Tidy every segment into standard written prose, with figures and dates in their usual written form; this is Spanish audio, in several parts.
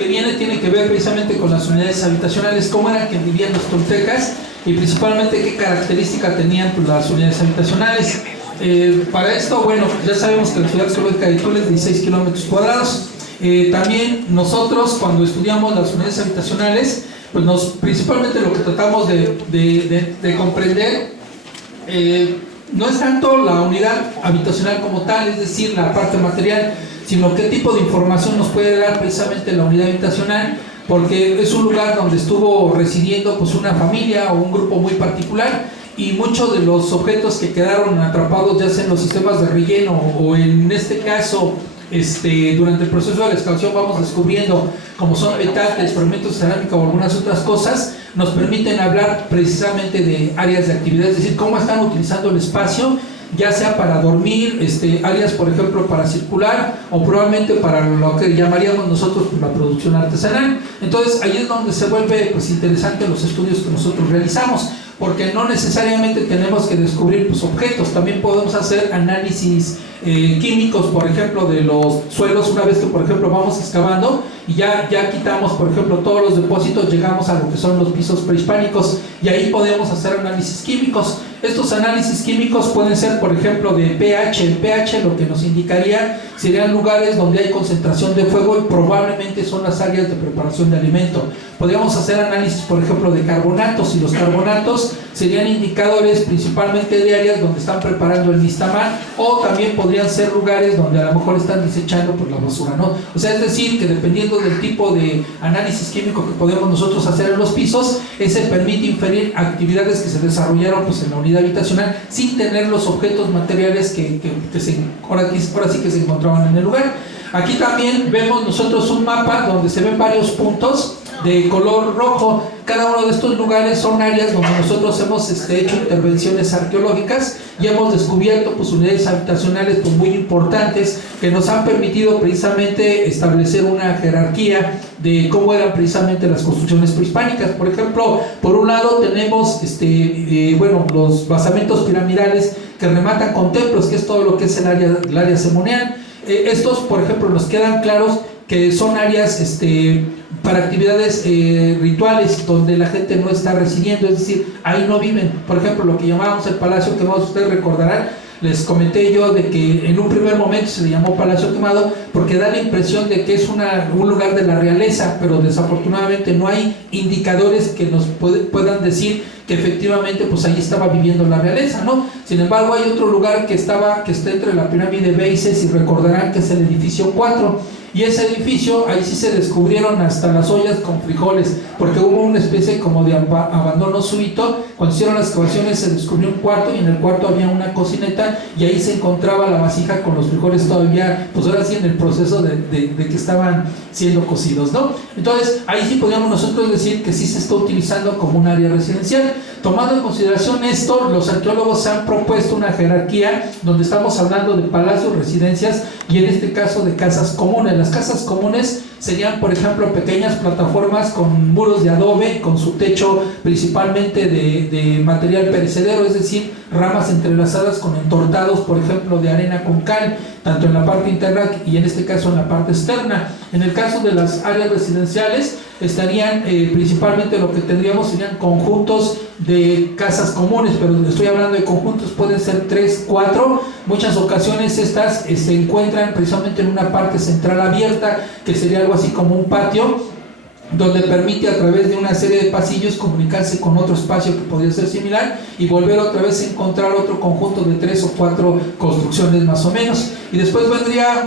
que viene tiene que ver precisamente con las unidades habitacionales, cómo eran que vivían los toltecas y principalmente qué característica tenían pues, las unidades habitacionales. Para esto, bueno, ya sabemos que la ciudad zoológica de Tula es de 16 kilómetros cuadrados. También nosotros cuando estudiamos las unidades habitacionales, pues principalmente lo que tratamos de comprender no es tanto la unidad habitacional como tal, es decir, la parte material, sino qué tipo de información nos puede dar precisamente la unidad habitacional, porque es un lugar donde estuvo residiendo pues una familia o un grupo muy particular, y muchos de los objetos que quedaron atrapados ya sea en los sistemas de relleno o en este caso durante el proceso de la excavación vamos descubriendo como son metates, fragmentos de cerámica o algunas otras cosas, nos permiten hablar precisamente de áreas de actividad, es decir, cómo están utilizando el espacio, ya sea para dormir, áreas por ejemplo para circular o probablemente para lo que llamaríamos nosotros pues, la producción artesanal. Entonces ahí es donde se vuelve pues, interesante los estudios que nosotros realizamos, porque no necesariamente tenemos que descubrir pues, objetos, también podemos hacer análisis químicos, por ejemplo, de los suelos, una vez que, por ejemplo, vamos excavando y ya quitamos, por ejemplo, todos los depósitos, llegamos a lo que son los pisos prehispánicos y ahí podemos hacer análisis químicos. Estos análisis químicos pueden ser, por ejemplo, de pH. El pH lo que nos indicaría serían lugares donde hay concentración de fuego y probablemente son las áreas de preparación de alimento. Podríamos hacer análisis, por ejemplo, de carbonatos, y los carbonatos serían indicadores principalmente de áreas donde están preparando el nixtamal, o también podrían ser lugares donde a lo mejor están desechando por la basura, ¿no? O sea, es decir, que dependiendo del tipo de análisis químico que podemos nosotros hacer en los pisos, ese permite inferir actividades que se desarrollaron pues, en la unidad habitacional sin tener los objetos materiales ahora sí que se encontraban en el lugar. Aquí también vemos nosotros un mapa donde se ven varios puntos de color rojo. Cada uno de estos lugares son áreas donde nosotros hemos hecho intervenciones arqueológicas y hemos descubierto pues, unidades habitacionales pues, muy importantes que nos han permitido precisamente establecer una jerarquía de cómo eran precisamente las construcciones prehispánicas. Por ejemplo, por un lado tenemos los basamentos piramidales que rematan con templos, que es todo lo que es el área ceremonial. Estos, por ejemplo, nos quedan claros que son áreas para actividades rituales donde la gente no está residiendo, es decir, ahí no viven. Por ejemplo, lo que llamábamos el Palacio Quemado, ustedes recordarán, les comenté yo de que en un primer momento se le llamó Palacio Quemado porque da la impresión de que es un lugar de la realeza, pero desafortunadamente no hay indicadores que nos puedan decir que efectivamente pues ahí estaba viviendo la realeza, ¿no? Sin embargo, hay otro lugar que está entre la pirámide Beises, y recordarán que es el edificio 4. Y ese edificio, ahí sí se descubrieron hasta las ollas con frijoles, porque hubo una especie como de abandono súbito. Cuando hicieron las excavaciones se descubrió un cuarto, y en el cuarto había una cocineta, y ahí se encontraba la vasija con los frijoles todavía, pues ahora sí en el proceso de que estaban siendo cocidos, ¿no? Entonces, ahí sí podríamos nosotros decir que sí se está utilizando como un área residencial. Tomando en consideración esto, los arqueólogos han propuesto una jerarquía donde estamos hablando de palacios, residencias y en este caso de casas comunes. Las casas comunes serían, por ejemplo, pequeñas plataformas con muros de adobe, con su techo principalmente de material perecedero, es decir, ramas entrelazadas con entortados, por ejemplo, de arena con cal, tanto en la parte interna y en este caso en la parte externa. En el caso de las áreas residenciales, estarían principalmente lo que tendríamos serían conjuntos de casas comunes, pero estoy hablando de conjuntos, pueden ser 3, 4. Muchas ocasiones estas se encuentran precisamente en una parte central abierta, que sería algo así como un patio, donde permite a través de una serie de pasillos comunicarse con otro espacio que podría ser similar y volver otra vez a encontrar otro conjunto de 3 o 4 construcciones más o menos. Y después vendría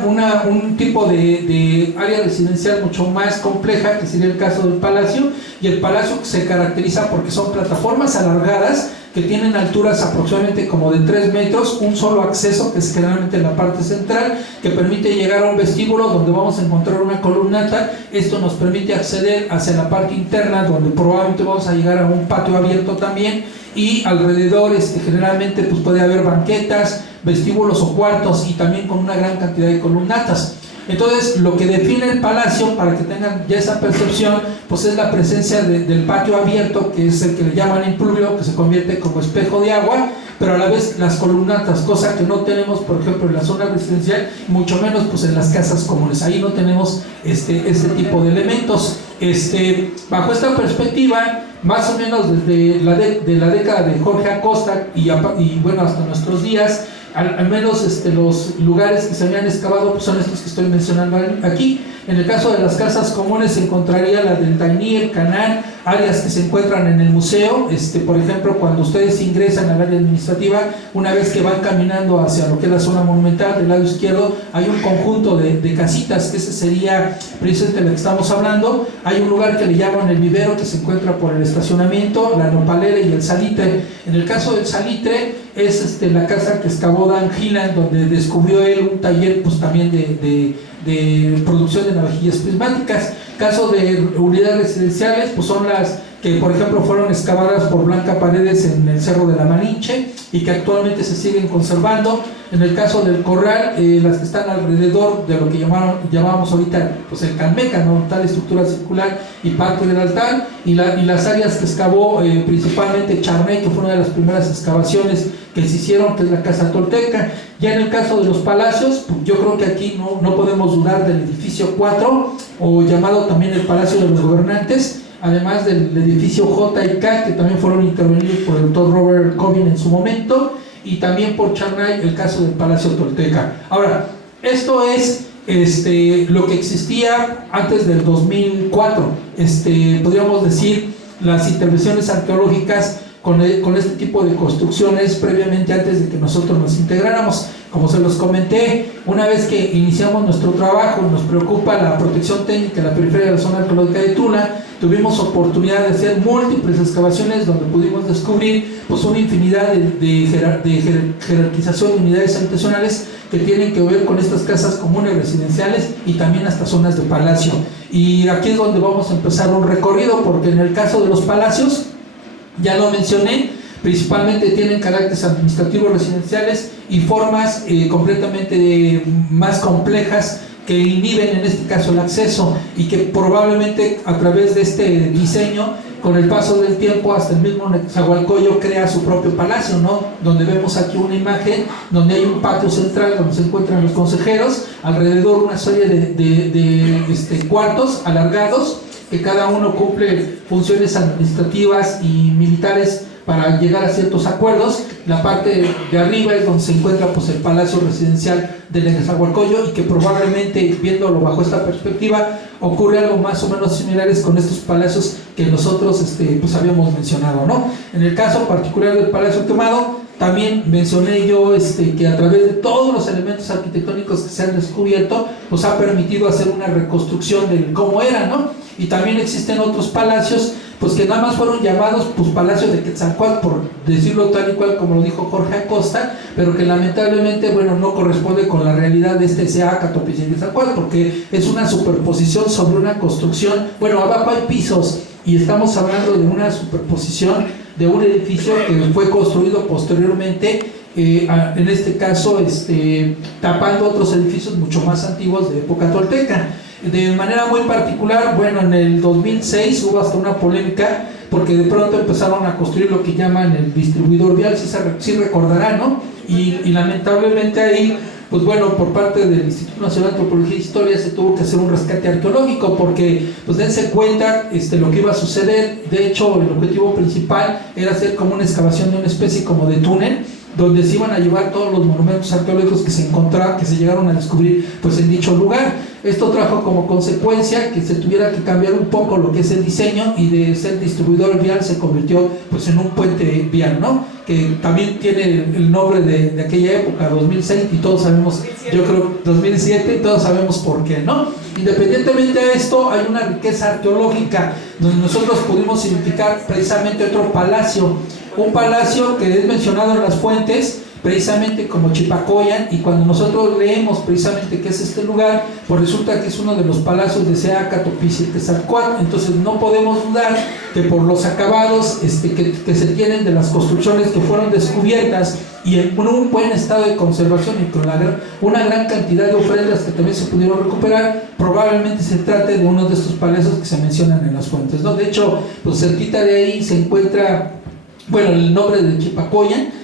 un tipo de área residencial mucho más compleja, que sería el caso del palacio, y el palacio se caracteriza porque son plataformas alargadas que tienen alturas aproximadamente como de 3 metros, un solo acceso que es generalmente en la parte central, que permite llegar a un vestíbulo donde vamos a encontrar una columnata. Esto nos permite acceder hacia la parte interna, donde probablemente vamos a llegar a un patio abierto también, y alrededor generalmente pues puede haber banquetas, vestíbulos o cuartos, y también con una gran cantidad de columnatas. Entonces, lo que define el palacio, para que tengan ya esa percepción, pues es la presencia del patio abierto, que es el que le llaman impluvio, que se convierte como espejo de agua, pero a la vez las columnatas, cosa que no tenemos, por ejemplo, en la zona residencial, mucho menos pues en las casas comunes. Ahí no tenemos este tipo de elementos. Bajo esta perspectiva, más o menos desde la década de Jorge Acosta y bueno, hasta nuestros días, al menos los lugares que se habían excavado pues son estos que estoy mencionando aquí. En el caso de las casas comunes se encontraría la del Daní, el Canán, áreas que se encuentran en el museo. Por ejemplo, cuando ustedes ingresan al área administrativa, una vez que van caminando hacia lo que es la zona monumental, del lado izquierdo hay un conjunto de casitas, que ese sería precisamente de lo que estamos hablando. Hay un lugar que le llaman el vivero, que se encuentra por el estacionamiento, la nopalera y el salitre. En el caso del salitre es la casa que excavó Dan Gillan, donde descubrió él un taller pues también de producción de navajillas prismáticas. Caso de unidades residenciales, pues son las que por ejemplo fueron excavadas por Blanca Paredes en el Cerro de la Malinche y que actualmente se siguen conservando. En el caso del Corral, las que están alrededor de lo que llamamos ahorita pues el Calmeca, ¿no? Tal estructura circular y parte del altar, y las áreas que excavó principalmente Charney, que fue una de las primeras excavaciones que se hicieron, que es la Casa Tolteca. Ya en el caso de los palacios, pues yo creo que aquí no podemos dudar del edificio 4, o llamado también el Palacio de los Gobernantes, además del edificio J y K, que también fueron intervenidos por el doctor Robert Covin en su momento, y también por Charnay, el caso del Palacio Tolteca. Ahora, esto es lo que existía antes del 2004. Podríamos decir, las intervenciones arqueológicas con este tipo de construcciones previamente, antes de que nosotros nos integráramos. Como se los comenté, una vez que iniciamos nuestro trabajo, nos preocupa la protección técnica de la periferia de la zona arqueológica de Tula. Tuvimos oportunidad de hacer múltiples excavaciones donde pudimos descubrir pues una infinidad de jerarquización de unidades habitacionales que tienen que ver con estas casas comunes residenciales y también hasta zonas de palacio. Y aquí es donde vamos a empezar un recorrido, porque en el caso de los palacios, ya lo mencioné, principalmente tienen caracteres administrativos residenciales y formas completamente más complejas que inhiben en este caso el acceso, y que probablemente a través de este diseño, con el paso del tiempo, hasta el mismo Nezahualcóyotl crea su propio palacio, ¿no? Donde vemos aquí una imagen donde hay un patio central donde se encuentran los consejeros, alrededor una serie de cuartos alargados, que cada uno cumple funciones administrativas y militares para llegar a ciertos acuerdos. La parte de arriba es donde se encuentra pues el palacio residencial de Nezahualcóyotl, y que probablemente, viéndolo bajo esta perspectiva, ocurre algo más o menos similares con estos palacios que nosotros pues habíamos mencionado, ¿no? En el caso particular del Palacio Quemado, también mencioné yo que a través de todos los elementos arquitectónicos que se han descubierto, pues ha permitido hacer una reconstrucción de cómo era, ¿no? Y también existen otros palacios pues que nada más fueron llamados pues palacios de Quetzalcóatl, por decirlo tal y cual como lo dijo Jorge Acosta, pero que lamentablemente, bueno, no corresponde con la realidad de Quetzalcóatl, porque es una superposición sobre una construcción. Bueno, abajo hay pisos y estamos hablando de una superposición de un edificio que fue construido posteriormente, en este caso tapando otros edificios mucho más antiguos de época tolteca. De manera muy particular, bueno, en el 2006 hubo hasta una polémica, porque de pronto empezaron a construir lo que llaman el distribuidor vial, si recordarán, ¿no? Y lamentablemente ahí, pues bueno, por parte del Instituto Nacional de Antropología e Historia se tuvo que hacer un rescate arqueológico, porque pues dense cuenta lo que iba a suceder. De hecho, el objetivo principal era hacer como una excavación de una especie como de túnel, donde se iban a llevar todos los monumentos arqueológicos que se llegaron a descubrir pues en dicho lugar. Esto trajo como consecuencia que se tuviera que cambiar un poco lo que es el diseño, y de ser distribuidor vial se convirtió pues en un puente vial, ¿no? Que también tiene el nombre de aquella época, 2006, y todos sabemos, 2007. Yo creo 2007, y todos sabemos por qué, ¿no? Independientemente de esto, hay una riqueza arqueológica donde nosotros pudimos identificar precisamente otro palacio, un palacio que es mencionado en las fuentes, precisamente como Chipacoyan, y cuando nosotros leemos precisamente qué es este lugar, pues resulta que es uno de los palacios de Seaca, Topici y Quetzalcóatl. Entonces no podemos dudar que por los acabados que se tienen de las construcciones que fueron descubiertas y en un buen estado de conservación y con una gran cantidad de ofrendas que también se pudieron recuperar, probablemente se trate de uno de estos palacios que se mencionan en las fuentes, ¿no? De hecho, pues cerquita de ahí se encuentra, bueno, el nombre de Chipacoyan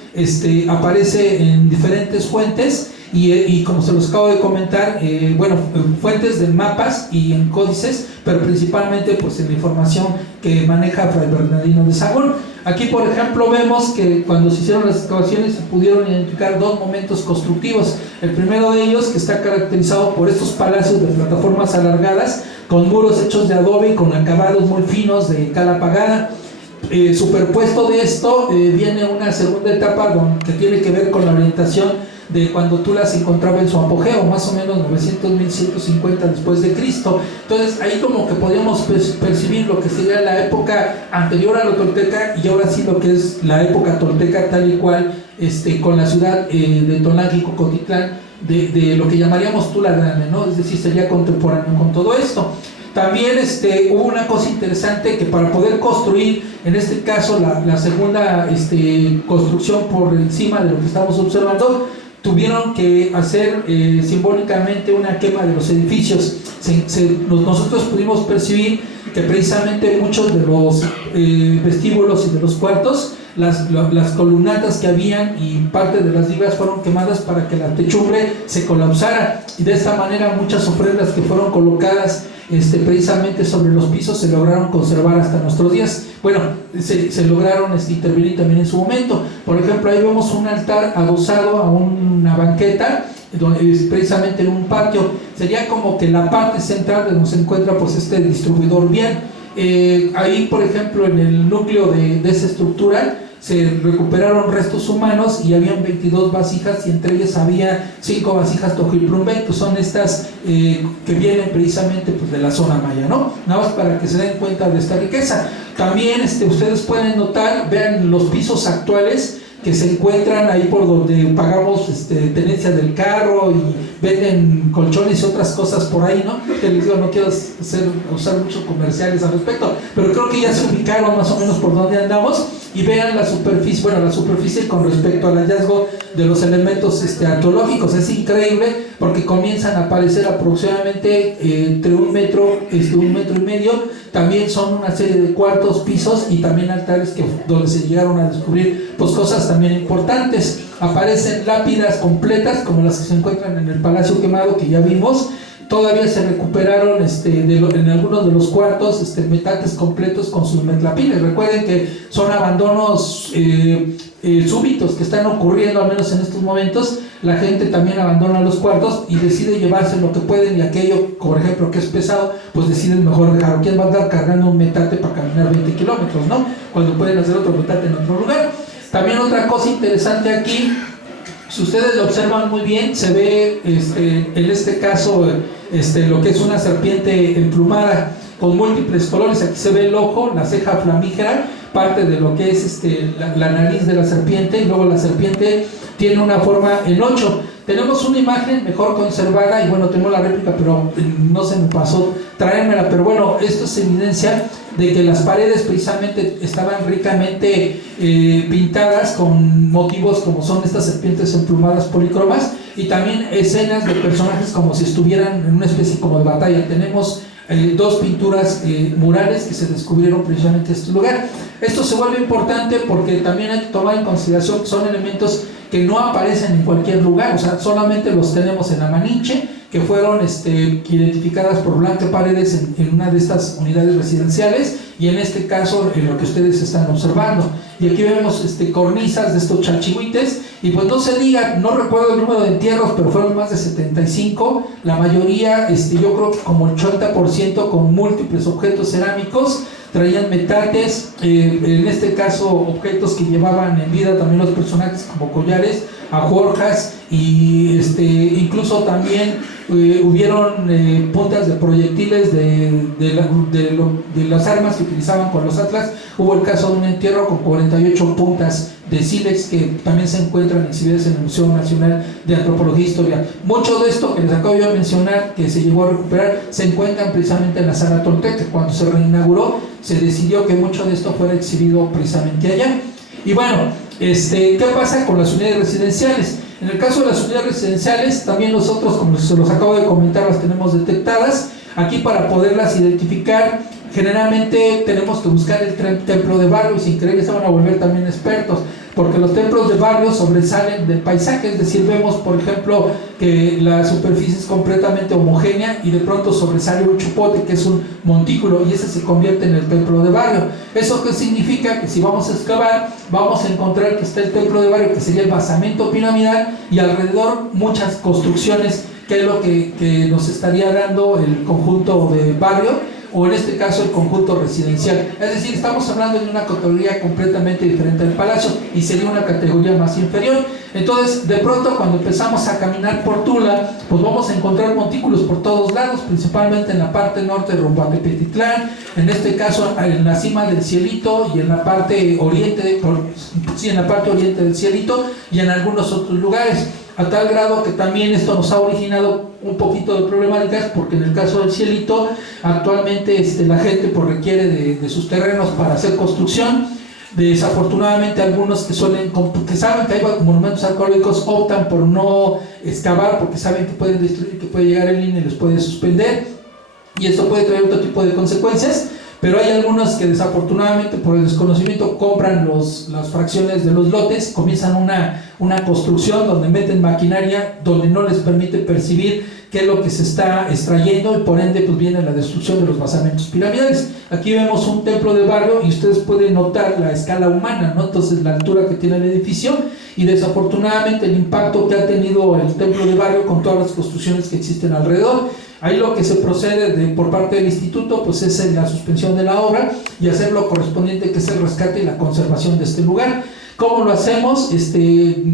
aparece en diferentes fuentes y como se los acabo de comentar, bueno, fuentes de mapas y en códices, pero principalmente pues en la información que maneja Fray Bernardino de Sahagún. Aquí, por ejemplo, vemos que cuando se hicieron las excavaciones se pudieron identificar dos momentos constructivos. El primero de ellos, que está caracterizado por estos palacios de plataformas alargadas con muros hechos de adobe y con acabados muy finos de cal apagada. Superpuesto de esto viene una segunda etapa que tiene que ver con la orientación de cuando Tula se encontraba en su apogeo, más o menos 900-1150 después de Cristo. Entonces ahí como que podíamos percibir lo que sería la época anterior a lo tolteca y ahora sí lo que es la época tolteca tal y cual, con la ciudad de Tonantzin, Cocotitlán, de lo que llamaríamos Tula Grande, ¿no? Es decir, sería contemporáneo con todo esto. También hubo una cosa interesante, que para poder construir, en este caso la segunda construcción por encima de lo que estamos observando, tuvieron que hacer simbólicamente una quema de los edificios. Nosotros pudimos percibir que precisamente muchos de los vestíbulos y de los cuartos, las columnatas que habían y parte de las vigas fueron quemadas para que la techumbre se colapsara, y de esta manera muchas ofrendas que fueron colocadas precisamente sobre los pisos se lograron conservar hasta nuestros días. Bueno, se lograron intervenir también en su momento. Por ejemplo, ahí vemos un altar adosado a una banqueta, precisamente en un patio. Sería como que la parte central de donde se encuentra pues este distribuidor bien. Ahí, por ejemplo, en el núcleo de esa estructura se recuperaron restos humanos y habían 22 vasijas, y entre ellas había 5 vasijas Tojilplumbé, que son estas que vienen precisamente pues, de la zona maya, ¿no? Nada más para que se den cuenta de esta riqueza. También ustedes pueden notar, vean los pisos actuales que se encuentran ahí por donde pagamos tenencia del carro y venden colchones y otras cosas por ahí, ¿no? Que les digo, no quiero usar muchos comerciales al respecto, pero creo que ya se ubicaron más o menos por donde andamos. Y vean la superficie con respecto al hallazgo de los elementos arqueológicos. Es increíble porque comienzan a aparecer aproximadamente entre un metro y medio. También son una serie de cuartos, pisos y también altares donde se llegaron a descubrir pues cosas también importantes. Aparecen lápidas completas como las que se encuentran en el Palacio Quemado, que ya vimos. Todavía se recuperaron en algunos de los cuartos metates completos con sus metlapines. Recuerden que son abandonos súbitos que están ocurriendo, al menos en estos momentos. La gente también abandona los cuartos y decide llevarse lo que pueden, y aquello, por ejemplo, que es pesado, pues deciden mejor dejarlo. ¿Quién va a andar cargando un metate para caminar 20 kilómetros, no? Cuando pueden hacer otro metate en otro lugar. También otra cosa interesante aquí, si ustedes lo observan muy bien, se ve en este caso lo que es una serpiente emplumada con múltiples colores. Aquí se ve el ojo, la ceja flamígera, parte de lo que es la nariz de la serpiente, y luego la serpiente tiene una forma en 8. Tenemos una imagen mejor conservada, y bueno, tengo la réplica, pero no se me pasó traérmela, pero bueno, esto es evidencia de que las paredes precisamente estaban ricamente pintadas con motivos como son estas serpientes emplumadas polícromas, y también escenas de personajes como si estuvieran en una especie como de batalla. Tenemos dos pinturas murales que se descubrieron precisamente en este lugar. Esto se vuelve importante porque también hay que tomar en consideración que son elementos que no aparecen en cualquier lugar, o sea, solamente los tenemos en la Maninche, que fueron identificadas por Blanca Paredes en una de estas unidades residenciales, y en este caso en lo que ustedes están observando. Y aquí vemos cornisas de estos chalchihuites, y pues no se diga, no recuerdo el número de entierros, pero fueron más de 75, la mayoría, yo creo que como el 80% con múltiples objetos cerámicos. Traían metates, en este caso objetos que llevaban en vida también los personajes, como collares, ajorjas, y incluso también hubieron puntas de proyectiles de las armas que utilizaban con los atlas. Hubo el caso de un entierro con 48 puntas de sílex que también se encuentran exhibidas en el Museo Nacional de Antropología e Historia. Mucho de esto que les acabo yo de mencionar, que se llegó a recuperar, se encuentran precisamente en la Sala Tolteca. Cuando se reinauguró, se decidió que mucho de esto fuera exhibido precisamente allá. Y bueno, ¿qué pasa con las unidades residenciales? En el caso de las unidades residenciales, también nosotros, como se los acabo de comentar, las tenemos detectadas. Aquí, para poderlas identificar, generalmente tenemos que buscar el templo de barrio, y sin querer ya se van a volver también expertos, porque los templos de barrio sobresalen del paisaje. Es decir, vemos por ejemplo que la superficie es completamente homogénea y de pronto sobresale un chupote, que es un montículo, y ese se convierte en el templo de barrio. ¿Eso qué significa? Que si vamos a excavar, vamos a encontrar que está el templo de barrio, que sería el basamento piramidal, y alrededor muchas construcciones, que es lo que nos estaría dando el conjunto de barrio, o en este caso el conjunto residencial. Es decir, estamos hablando de una categoría completamente diferente del palacio, y sería una categoría más inferior. Entonces, de pronto, cuando empezamos a caminar por Tula, pues vamos a encontrar montículos por todos lados, principalmente en la parte norte rumbo a Tepetitlán, en este caso en la cima del Cielito, y en la parte oriente, en la parte oriente del Cielito, y en algunos otros lugares, a tal grado que también esto nos ha originado un poquito de problemáticas, porque en el caso del Cielito, actualmente la gente pues requiere de sus terrenos para hacer construcción. Desafortunadamente, algunos que saben que hay monumentos arqueológicos optan por no excavar, porque saben que pueden destruir, que puede llegar el INE y les puede suspender, y esto puede traer otro tipo de consecuencias. Pero hay algunos que desafortunadamente, por el desconocimiento, compran las fracciones de los lotes, comienzan una construcción donde meten maquinaria, donde no les permite percibir qué es lo que se está extrayendo, y por ende pues viene la destrucción de los basamentos piramidales. Aquí vemos un templo de barrio y ustedes pueden notar la escala humana, ¿no? Entonces, la altura que tiene el edificio, y desafortunadamente el impacto que ha tenido el templo de barrio con todas las construcciones que existen alrededor. Ahí lo que se procede por parte del instituto pues es la suspensión de la obra y hacer lo correspondiente, que es el rescate y la conservación de este lugar. ¿Cómo lo hacemos?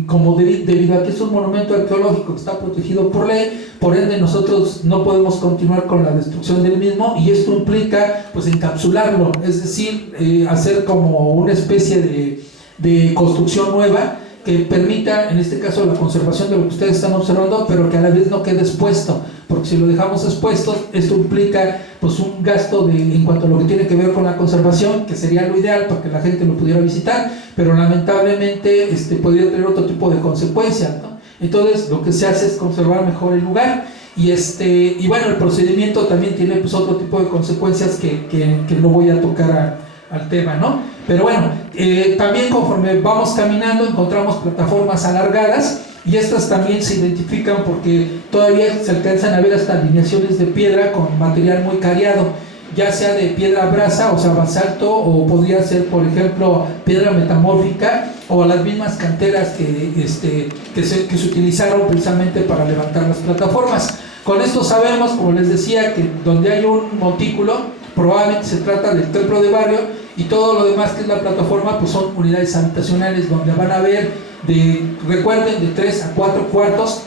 Como debido a que es un monumento arqueológico que está protegido por ley, por ende nosotros no podemos continuar con la destrucción del mismo, y esto implica pues encapsularlo, es decir, hacer como una especie de construcción nueva que permita, en este caso, la conservación de lo que ustedes están observando, pero que a la vez no quede expuesto, porque si lo dejamos expuesto, esto implica pues un gasto en cuanto a lo que tiene que ver con la conservación, que sería lo ideal para que la gente lo pudiera visitar, pero lamentablemente podría tener otro tipo de consecuencias, ¿no? Entonces, lo que se hace es conservar mejor el lugar, y bueno, el procedimiento también tiene pues otro tipo de consecuencias que no voy a tocar al tema, ¿no? Pero bueno, también conforme vamos caminando encontramos plataformas alargadas, y estas también se identifican porque todavía se alcanzan a ver hasta alineaciones de piedra con material muy cariado, ya sea de piedra brasa, o sea, basalto, o podría ser, por ejemplo, piedra metamórfica, o las mismas canteras que se utilizaron precisamente para levantar las plataformas. Con esto sabemos, como les decía, que donde hay un montículo probablemente se trata del templo de barrio, y todo lo demás que es la plataforma pues son unidades habitacionales, donde van a haber recuerden, de 3 a 4 cuartos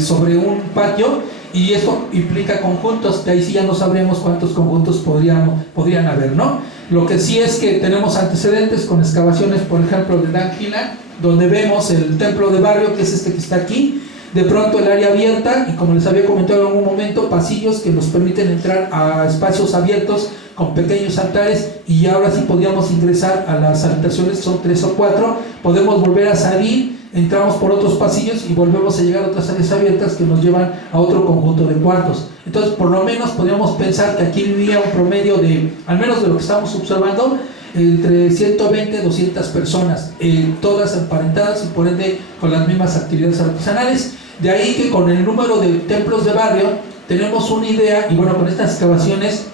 sobre un patio, y esto implica conjuntos, que ahí sí ya no sabremos cuántos conjuntos podrían haber, ¿no? Lo que sí es que tenemos antecedentes con excavaciones, por ejemplo, de Danquila, donde vemos el templo de barrio, que es este que está aquí, de pronto el área abierta, y como les había comentado en algún momento, pasillos que nos permiten entrar a espacios abiertos con pequeños altares, y ahora sí podríamos ingresar a las habitaciones, son 3 o 4, podemos volver a salir, entramos por otros pasillos y volvemos a llegar a otras áreas abiertas que nos llevan a otro conjunto de cuartos. Entonces, por lo menos podríamos pensar que aquí vivía un promedio de, al menos de lo que estamos observando, entre 120 y 200 personas, todas emparentadas y por ende con las mismas actividades artesanales. De ahí que con el número de templos de barrio tenemos una idea, y bueno, con estas excavaciones,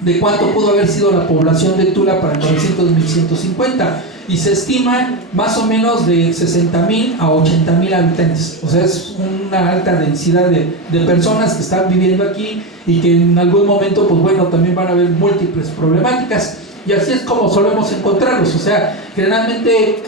de cuánto pudo haber sido la población de Tula para 1900-1150, y se estima más o menos de 60,000 a 80,000 habitantes. O sea, es una alta densidad de personas que están viviendo aquí, y que en algún momento pues bueno, también van a haber múltiples problemáticas, y así es como solemos encontrarlos. O sea, generalmente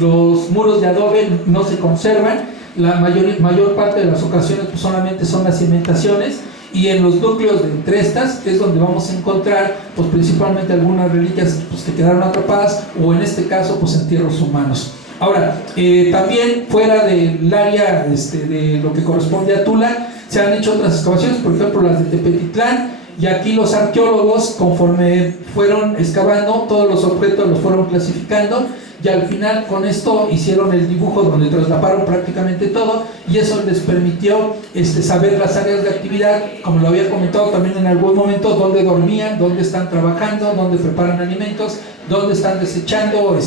los muros de adobe no se conservan, la mayor parte de las ocasiones pues solamente son las cimentaciones, y en los núcleos de entre estas es donde vamos a encontrar pues principalmente algunas reliquias pues, que quedaron atrapadas, o en este caso pues entierros humanos. Ahora, también fuera del área de lo que corresponde a Tula, se han hecho otras excavaciones, por ejemplo las de Tepetitlán, y aquí los arqueólogos, conforme fueron excavando, todos los objetos los fueron clasificando, y al final con esto hicieron el dibujo donde traslaparon prácticamente todo, y eso les permitió saber las áreas de actividad, como lo había comentado también en algún momento, dónde dormían, dónde están trabajando, dónde preparan alimentos, dónde están desechando,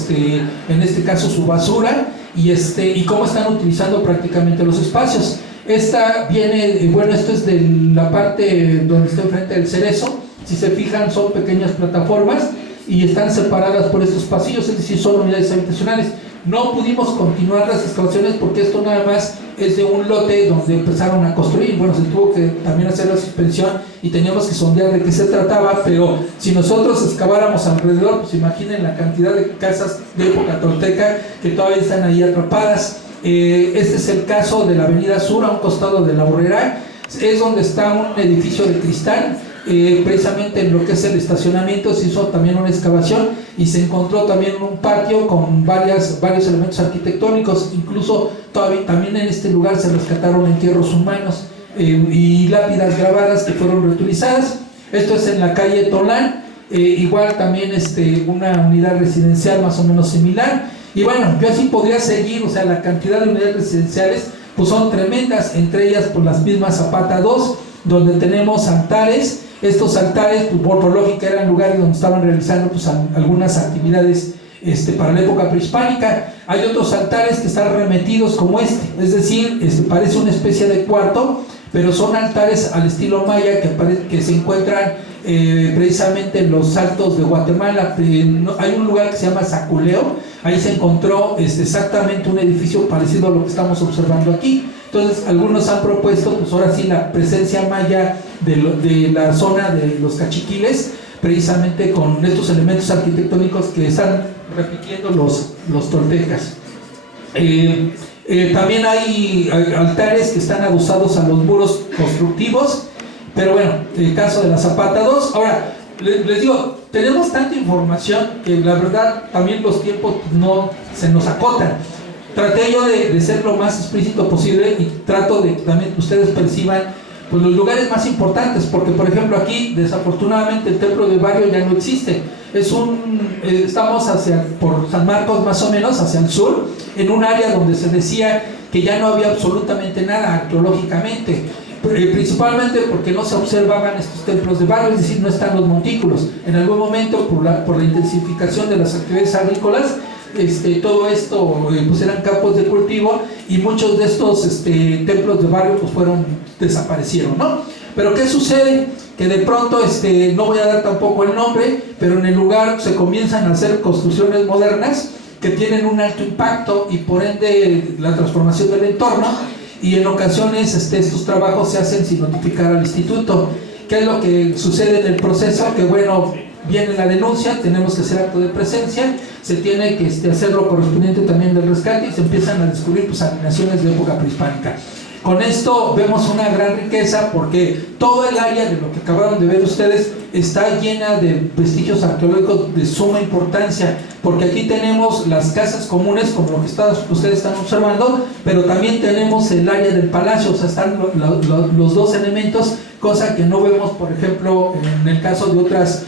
en este caso su basura, y cómo están utilizando prácticamente los espacios. Esta viene, bueno, esto es de la parte donde está enfrente del Cerezo. Si se fijan, son pequeñas plataformas y están separadas por estos pasillos, es decir, son unidades habitacionales. No pudimos continuar las excavaciones porque esto nada más es de un lote donde empezaron a construir. Bueno, se tuvo que también hacer la suspensión y teníamos que sondear de qué se trataba, pero si nosotros excaváramos alrededor, pues imaginen la cantidad de casas de época tolteca que todavía están ahí atrapadas. Este es el caso de la avenida Sur, a un costado de la Borrera, es donde está un edificio de cristal. Precisamente en lo que es el estacionamiento se hizo también una excavación y se encontró también un patio con varios elementos arquitectónicos. Incluso también en este lugar se rescataron entierros humanos y lápidas grabadas que fueron reutilizadas. Esto es en la calle Tolán, igual también una unidad residencial más o menos similar. Y bueno, yo así podría seguir, o sea, la cantidad de unidades residenciales pues son tremendas, entre ellas pues las mismas Zapata 2, donde tenemos altares. Estos altares, pues, por lógica, eran lugares donde estaban realizando pues, algunas actividades para la época prehispánica. Hay otros altares que están remetidos como es decir, parece una especie de cuarto, pero son altares al estilo maya que se encuentran precisamente en los altos de Guatemala. Hay un lugar que se llama Zaculeo, ahí se encontró exactamente un edificio parecido a lo que estamos observando aquí. Entonces algunos han propuesto pues ahora sí la presencia maya de la zona de los cachiquiles, precisamente con estos elementos arquitectónicos que están repitiendo los toltecas. También hay altares que están adosados a los muros constructivos, pero bueno, el caso de la Zapata 2. Ahora, les digo, tenemos tanta información que la verdad también los tiempos no se nos acotan. Traté yo de ser lo más explícito posible y trato de que también ustedes perciban pues, los lugares más importantes, porque por ejemplo aquí desafortunadamente el templo de Barrio ya no existe. Estamos por San Marcos más o menos, hacia el sur, en un área donde se decía que ya no había absolutamente nada arqueológicamente, principalmente porque no se observaban estos templos de Barrio, es decir, no están los montículos. En algún momento por la intensificación de las actividades agrícolas, todo esto pues eran campos de cultivo y muchos de estos templos de barrio pues desaparecieron, ¿no? Pero ¿qué sucede? Que de pronto, no voy a dar tampoco el nombre, pero en el lugar se comienzan a hacer construcciones modernas que tienen un alto impacto y por ende la transformación del entorno, y en ocasiones estos trabajos se hacen sin notificar al instituto. ¿Qué es lo que sucede en el proceso? Que bueno, viene la denuncia, tenemos que hacer acto de presencia, se tiene que hacer lo correspondiente también del rescate y se empiezan a descubrir pues, animaciones de época prehispánica. Con esto vemos una gran riqueza porque todo el área de lo que acabaron de ver ustedes está llena de vestigios arqueológicos de suma importancia, porque aquí tenemos las casas comunes como lo que ustedes están observando, pero también tenemos el área del palacio, o sea, están los dos elementos, cosa que no vemos, por ejemplo, en el caso de otras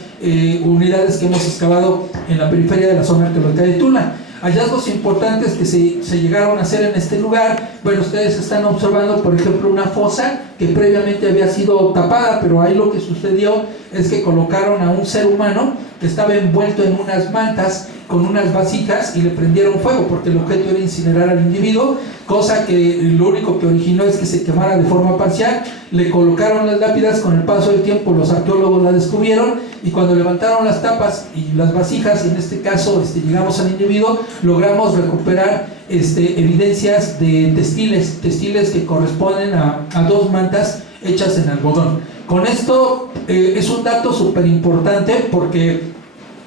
unidades que hemos excavado en la periferia de la zona arqueológica de Tula. Hallazgos importantes que se llegaron a hacer en este lugar. Bueno, ustedes están observando, por ejemplo, una fosa que previamente había sido tapada, pero ahí lo que sucedió es que colocaron a un ser humano que estaba envuelto en unas mantas con unas vasijas y le prendieron fuego porque el objeto era incinerar al individuo, cosa que lo único que originó es que se quemara de forma parcial. Le colocaron las lápidas, con el paso del tiempo los arqueólogos la descubrieron y cuando levantaron las tapas y las vasijas, en este caso llegamos al individuo, logramos recuperar evidencias de textiles que corresponden a dos mantas hechas en algodón. Con esto es un dato súper importante porque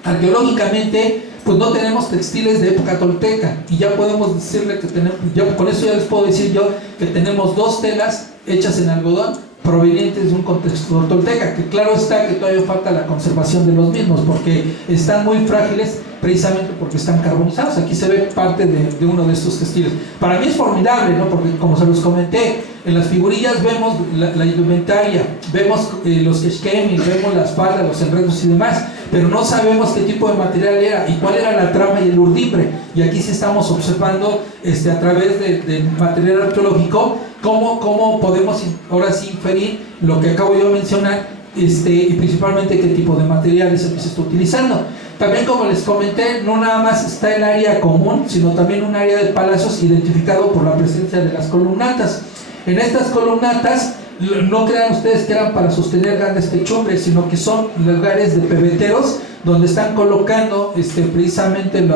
arqueológicamente pues no tenemos textiles de época tolteca y ya podemos decirle que tenemos, con eso ya les puedo decir yo que tenemos dos telas hechas en algodón provenientes de un contexto tolteca, que claro está que todavía falta la conservación de los mismos, porque están muy frágiles precisamente porque están carbonizados. Aquí se ve parte de uno de estos textiles. Para mí es formidable, ¿no? Porque como se los comenté, en las figurillas vemos la indumentaria, vemos los quexquemis, vemos las faldas, los enredos y demás, pero no sabemos qué tipo de material era y cuál era la trama y el urdimbre. Y aquí sí estamos observando a través del material arqueológico cómo podemos ahora sí inferir lo que acabo yo de mencionar, y principalmente qué tipo de materiales se está utilizando. También, como les comenté, no nada más está el área común, sino también un área de palacios identificado por la presencia de las columnatas. En estas columnatas, no crean ustedes que eran para sostener grandes techumbres, sino que son lugares de pebeteros donde están colocando precisamente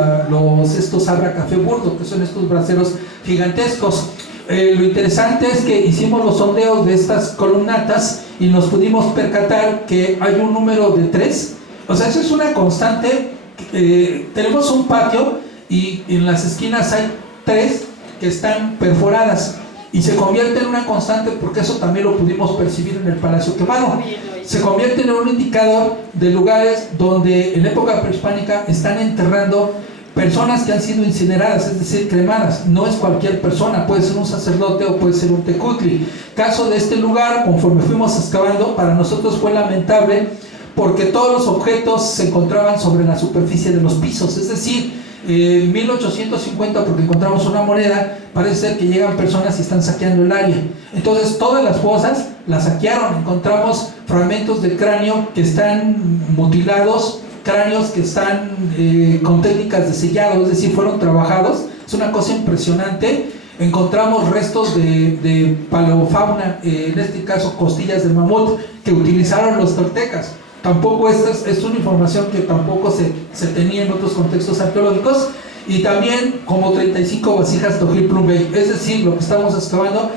estos abra café burdo, que son estos braseros gigantescos. Lo interesante es que hicimos los sondeos de estas columnatas y nos pudimos percatar que hay un número de 3. O sea, eso es una constante. Tenemos un patio y en las esquinas hay 3 que están perforadas y se convierte en una constante, porque eso también lo pudimos percibir en el Palacio Quemado. Se convierte en un indicador de lugares donde en época prehispánica están enterrando personas que han sido incineradas, es decir, cremadas. No es cualquier persona, puede ser un sacerdote o puede ser un tecutli. Caso de este lugar, conforme fuimos excavando, para nosotros fue lamentable porque todos los objetos se encontraban sobre la superficie de los pisos, es decir, en 1850, porque encontramos una moneda, parece ser que llegan personas y están saqueando el área. Entonces todas las fosas las saquearon, encontramos fragmentos del cráneo que están mutilados, cráneos que están con técnicas de sellado, es decir, fueron trabajados. Es una cosa impresionante. Encontramos restos de paleofauna, en este caso costillas de mamut, que utilizaron los toltecas. Tampoco es una información que tampoco se tenía en otros contextos arqueológicos. Y también como 35 vasijas de Ojil Plumbey, es decir, lo que estamos excavando